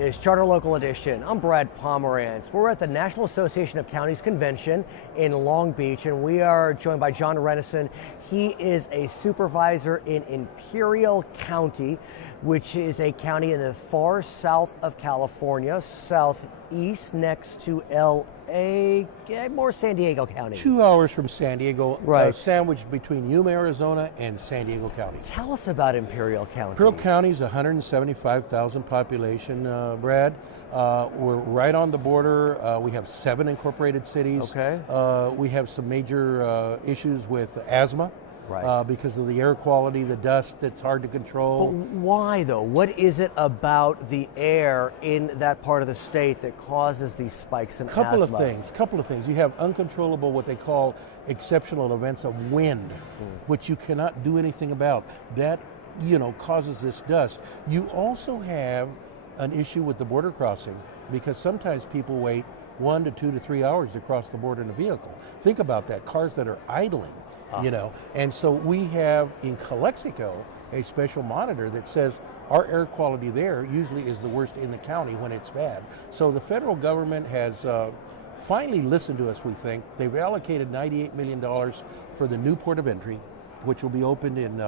is Charter Local Edition. I'm Brad Pomerance. We're at the National Association of Counties Convention in Long Beach, and we are joined by John Renison. He is a supervisor in Imperial County, which is a county in the far south of California, southeast next to LA, more San Diego County. 2 hours from San Diego, right. Sandwiched between Yuma, Arizona and San Diego County. Tell us about Imperial County. Imperial County is 175,000 population, Brad. We're right on the border. We have 7 incorporated cities. Okay. We have some major issues with asthma. Right. Because of the air quality, the dust that's hard to control. But why though? What is it about the air in that part of the state that causes these spikes in asthma? Couple of things. You have uncontrollable, what they call exceptional events of wind, which you cannot do anything about. That, causes this dust. You also have an issue with the border crossing because sometimes people wait 1 to 2 to 3 hours to cross the border in a vehicle. Think about that, cars that are idling. And so we have in Calexico a special monitor that says our air quality there usually is the worst in the county when it's bad. So the federal government has finally listened to us, we think. They've allocated $98 million for the new port of entry, which will be opened in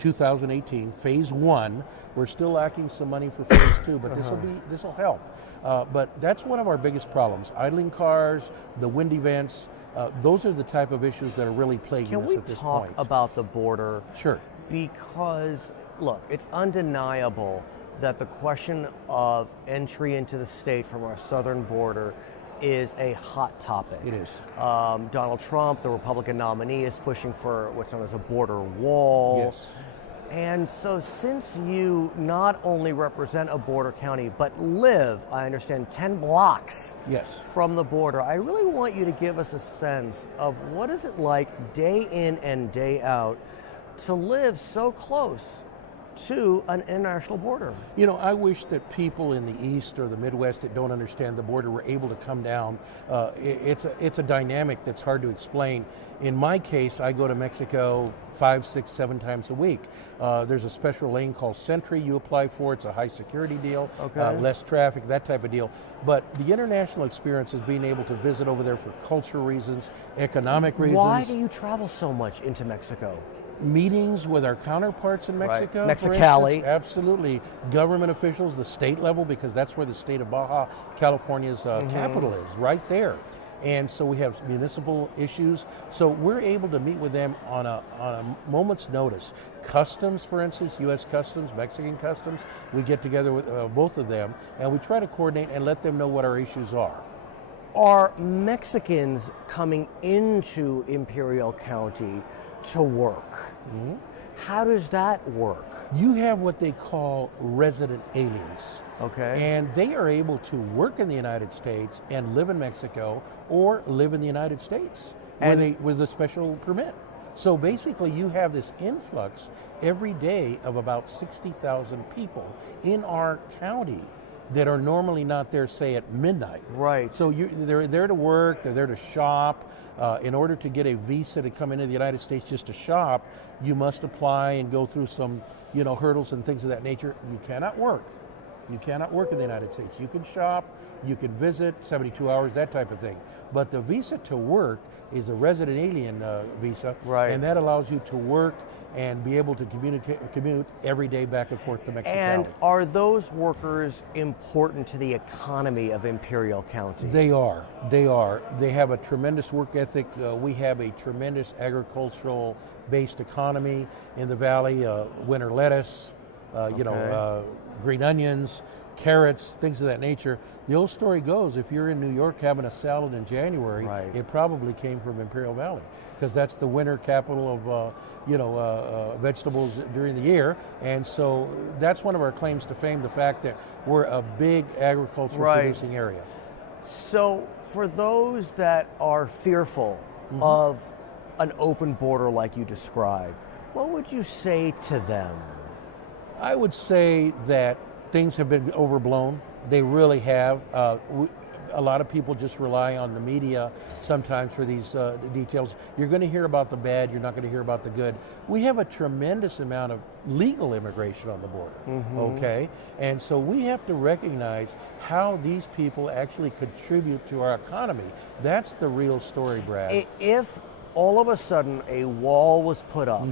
2018, phase 1. We're still lacking some money for phase 2, but this will help. But that's one of our biggest problems, idling cars, the wind events. Those are the type of issues that are really plaguing us at this point. Can we talk about the border? Sure. Because, look, it's undeniable that the question of entry into the state from our southern border is a hot topic. It is. Donald Trump, the Republican nominee, is pushing for what's known as a border wall. Yes. And so since you not only represent a border county, but live, I understand, 10 blocks from the border, I really want you to give us a sense of what is it like day in and day out to live so close to an international border. I wish that people in the East or the Midwest that don't understand the border were able to come down. It's a dynamic that's hard to explain. In my case, I go to Mexico 5, 6, 7 times a week. There's a special lane called Sentry you apply for. It's a high security deal, less traffic, that type of deal. But the international experience is being able to visit over there for cultural reasons, economic reasons. Why do you travel so much into Mexico? Meetings with our counterparts in Mexico. Right. Mexicali. Absolutely. Government officials, the state level, because that's where the state of Baja California's capital is, right there. And so we have municipal issues. So we're able to meet with them on a moment's notice. Customs, for instance, U.S. Customs, Mexican Customs, we get together with both of them, and we try to coordinate and let them know what our issues are. Are Mexicans coming into Imperial County to work? How does that work? You have what they call resident aliens. Okay. And they are able to work in the United States and live in Mexico or live in the United States with a special permit. So basically you have this influx every day of about 60,000 people in our county that are normally not there, say, at midnight. Right. So they're there to work, they're there to shop. In order to get a visa to come into the United States just to shop, you must apply and go through some, hurdles and things of that nature. You cannot work. You cannot work in the United States. You can shop, you can visit, 72 hours, that type of thing. But the visa to work is a resident alien visa, and that allows you to work and be able to commute every day back and forth to Mexico. And are those workers important to the economy of Imperial County? They are. They have a tremendous work ethic. We have a tremendous agricultural-based economy in the valley. Winter lettuce, green onions, carrots, things of that nature. The old story goes, if you're in New York having a salad in January, it probably came from Imperial Valley, because that's the winter capital of vegetables during the year. And so that's one of our claims to fame, the fact that we're a big agricultural producing area. So for those that are fearful of an open border like you described, what would you say to them? I would say that things have been overblown. They really have. a lot of people just rely on the media sometimes for these details. You're going to hear about the bad, you're not going to hear about the good. We have a tremendous amount of legal immigration on the border, okay? And so we have to recognize how these people actually contribute to our economy. That's the real story, Brad. If all of a sudden a wall was put up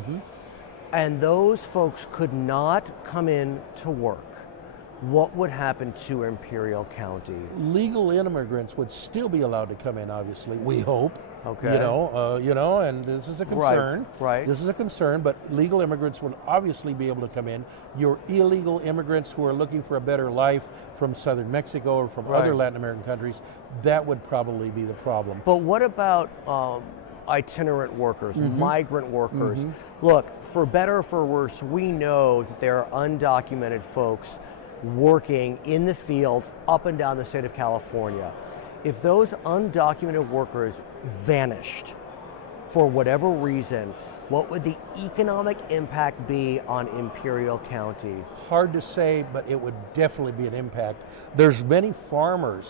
and those folks could not come in to work, what would happen to Imperial County? Legal immigrants would still be allowed to come in, obviously, we hope. Okay. You know, and this is a concern. Right. This is a concern, but legal immigrants would obviously be able to come in. Your illegal immigrants who are looking for a better life from southern Mexico or from other Latin American countries, that would probably be the problem. But what about itinerant workers, migrant workers? Look, for better or for worse, we know that there are undocumented folks working in the fields up and down the state of California. If those undocumented workers vanished for whatever reason, what would the economic impact be on Imperial County? Hard to say, but it would definitely be an impact. There's many farmers,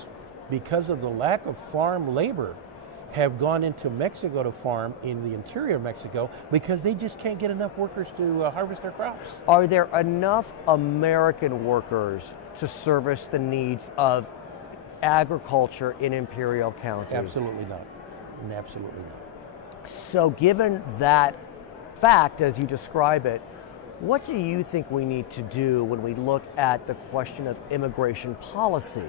because of the lack of farm labor, have gone into Mexico to farm in the interior of Mexico because they just can't get enough workers to harvest their crops. Are there enough American workers to service the needs of agriculture in Imperial County? Absolutely not. Absolutely not. So given that fact, as you describe it, what do you think we need to do when we look at the question of immigration policy?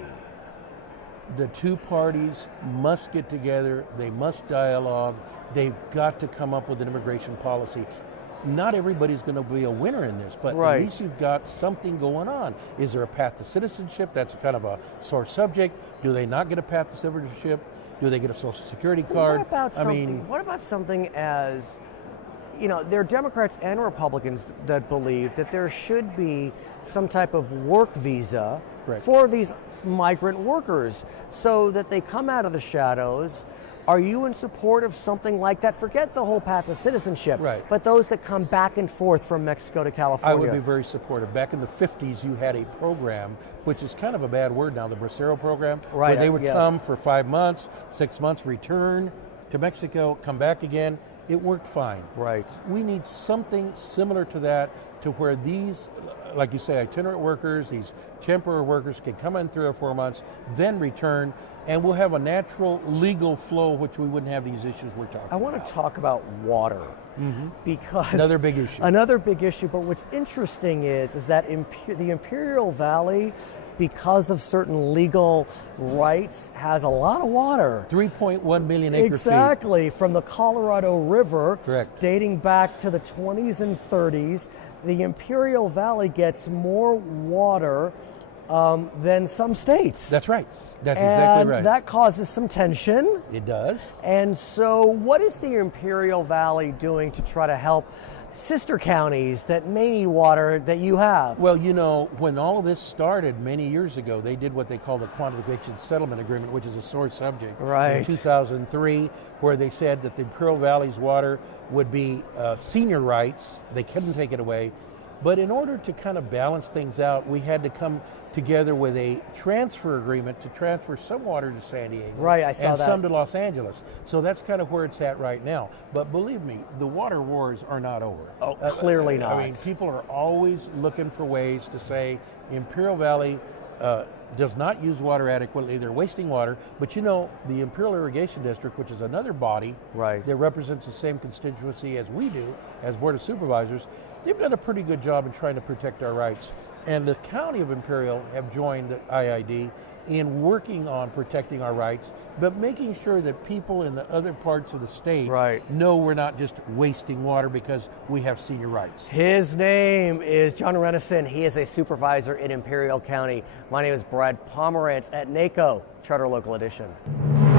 The two parties must get together, they must dialogue, they've got to come up with an immigration policy. Not everybody's going to be a winner in this, but at least you've got something going on. Is there a path to citizenship? That's kind of a sore subject. Do they not get a path to citizenship? Do they get a social security card? What about something as, you know, there are Democrats and Republicans that believe that there should be some type of work visa for these migrant workers so that they come out of the shadows. Are you in support of something like that? Forget the whole path to citizenship, but those that come back and forth from Mexico to California. I would be very supportive. Back in the 50s, you had a program, which is kind of a bad word now, the Bracero program, where they would come for 5 months, 6 months, return to Mexico, come back again. It worked fine. We need something similar to that, to where these, like you say, itinerant workers, these temporary workers can come in 3 or 4 months, then return, and we'll have a natural legal flow, which we wouldn't have these issues we're talking about. I want to talk about water, because another big issue. But what's interesting is that the Imperial Valley, because of certain legal rights, has a lot of water. 3.1 million acre feet. Exactly, from the Colorado River, dating back to the 20s and 30s. The Imperial Valley gets more water than some states. That's right. That's exactly right. And that causes some tension. It does. And so what is the Imperial Valley doing to try to help sister counties that may need water that you have? Well, you know, when all of this started many years ago, they did what they call the Quantification Settlement Agreement, which is a sore subject. In 2003, where they said that the Imperial Valley's water would be senior rights. They couldn't take it away. But in order to kind of balance things out, we had to come together with a transfer agreement to transfer some water to San Diego and some to Los Angeles. So that's kind of where it's at right now. But believe me, the water wars are not over. Oh, clearly not. I mean, people are always looking for ways to say Imperial Valley does not use water adequately. They're wasting water. But you know, the Imperial Irrigation District, which is another body that represents the same constituency as we do, as Board of Supervisors, they've done a pretty good job in trying to protect our rights. And the County of Imperial have joined the IID in working on protecting our rights, but making sure that people in the other parts of the state know we're not just wasting water because we have senior rights. His name is John Renison. He is a supervisor in Imperial County. My name is Brad Pomerance at NACO, Charter Local Edition.